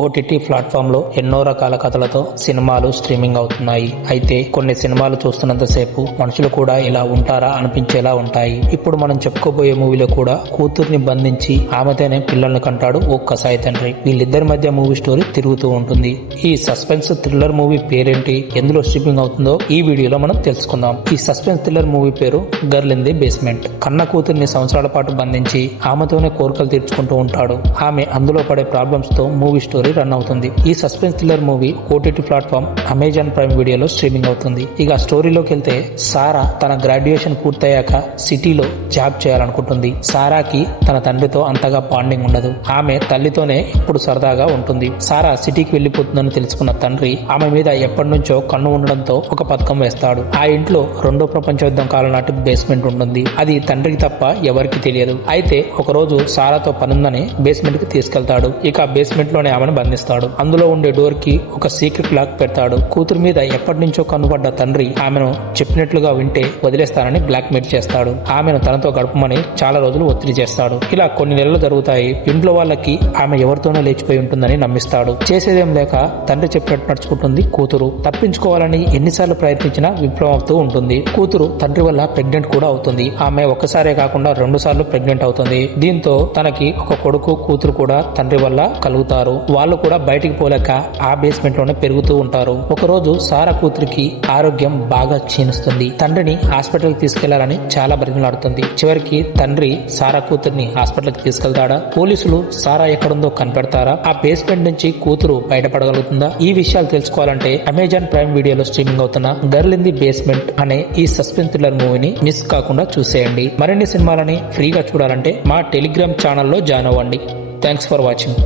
OTT ప్లాట్ఫామ్లో ఎన్నో రకాల కథలతో సినిమాలు స్ట్రీమింగ్ అవుతున్నాయి. అయితే కొన్ని సినిమాలు చూస్తున్నంతసేపు మనుషులు కూడా ఇలా ఉంటారా అనిపించేలా ఉంటాయి. ఇప్పుడు మనం చెప్పుకోబోయే మూవీలో కూడా కూతుర్ని బంధించి ఆమెతోనే పిల్లల్ని కంటాడు ఓ కసాయి తండ్రి. వీళ్ళిద్దరి మధ్య మూవీ స్టోరీ తిరుగుతూ ఉంటుంది. ఈ సస్పెన్స్ థ్రిల్లర్ మూవీ పేరేంటి ఎందులో స్ట్రీమింగ్ అవుతుందో ఈ వీడియోలో మనం తెలుసుకుందాం. ఈ సస్పెన్స్ థ్రిల్లర్ మూవీ పేరు గర్ల్ ఇన్ ది బేస్మెంట్. కన్న కూతుర్ని సంవత్సరాల పాటు బంధించి ఆమెతోనే కోరికలు తీర్చుకుంటూ ఉంటాడు. ఆమె అందులో పడే ప్రాబ్లమ్స్తో మూవీ స్టోరీ రన్ అవుతుంది. ఈ suspense thriller movie OTT platform Amazon Prime వీడియోలో స్ట్రీమింగ్ అవుతుంది. ఇక స్టోరీలోకి వెళ్తే సారా తన గ్రాడ్యుయేషన్ పూర్తయ్యాక సిటీలో జాబ్ చేయాలనుకుంటుంది. సారాకి తన తండ్రితో అంతగా బాండింగ్ ఉండదు. ఆమె తల్లితోనే ఇప్పుడు సరదాగా ఉంటుంది. సారా సిటీకి వెళ్ళిపోతుందని తెలుసుకున్న తండ్రి ఆమె మీద ఎప్పటి నుంచో కన్ను ఉండడంతో ఒక పథకం వేస్తాడు. ఆ ఇంట్లో రెండో ప్రపంచ యుద్ధం కాలం నాటి బేస్మెంట్ ఉంటుంది. అది తండ్రికి తప్ప ఎవరికి తెలియదు. అయితే ఒకరోజు సారాతో పనుందని బేస్మెంట్కి తీసుకెళ్తాడు. ఇక బేస్మెంట్లోనే ఆమెను బంధిస్తాడు. అందులో ఉండే డోర్కి ఒక సీక్రెట్ లాక్ పెడతాడు. కూతురు మీద ఎప్పటి నుంచో కనుపడ్డ తండ్రి ఆమెను చెప్పినట్లుగా వింటే వదిలేస్తానని బ్లాక్ మెయిల్ చేస్తాడు. ఆమెను తనతో గడపమని చాలా రోజులు ఒత్తిడి చేస్తాడు. ఇలా కొన్ని నెలలు జరుగుతాయి. ఇంట్లో వాళ్ళకి ఆమె ఎవరితోనో లేచిపోయి ఉంటుందని నమ్మిస్తాడు. చేసేదేం లేక తండ్రి చెప్పినట్టు నడుచుకుంటుంది కూతురు. తప్పించుకోవాలని ఎన్నిసార్లు ప్రయత్నించినా విప్లవం అవుతూ ఉంటుంది. కూతురు తండ్రి వల్ల ప్రెగ్నెంట్ కూడా అవుతుంది. ఆమె ఒక్కసారే కాకుండా రెండు సార్లు ప్రెగ్నెంట్ అవుతుంది. దీంతో తనకి ఒక కొడుకు కూతురు కూడా తండ్రి వల్ల కలుగుతారు. వాళ్ళు కూడా బయటికి పోలేక ఆ బేస్మెంట్లోనే పెరుగుతూ ఉంటారు. ఒకరోజు సారా కూతురికి ఆరోగ్యం బాగా క్షీణిస్తుంది. తండ్రిని హాస్పిటల్కి తీసుకెళ్ళాలని చాలా బ్రతిమలాడుతుంది చివరికి తండ్రి సారా కూతుర్ని హాస్పిటల్కి తీసుకెళ్తాడా? పోలీసులు సారా ఎక్కడుందో కనిపెడతారా? ఆ బేస్మెంట్ నుంచి కూతురు బయటపడగలుగుతుందా? ఈ విషయాలు తెలుసుకోవాలంటే అమెజాన్ ప్రైమ్ వీడియోలో స్ట్రీమింగ్ అవుతున్న గర్ల్ ఇన్ ది బేస్మెంట్ అనే ఈ సస్పెన్స్ థ్రిల్లర్ మూవీని మిస్ కాకుండా చూసేయండి. మరిన్ని సినిమాలని ఫ్రీగా చూడాలంటే మా టెలిగ్రామ్ ఛానల్లో జాయిన్ అవ్వండి. Thanks for watching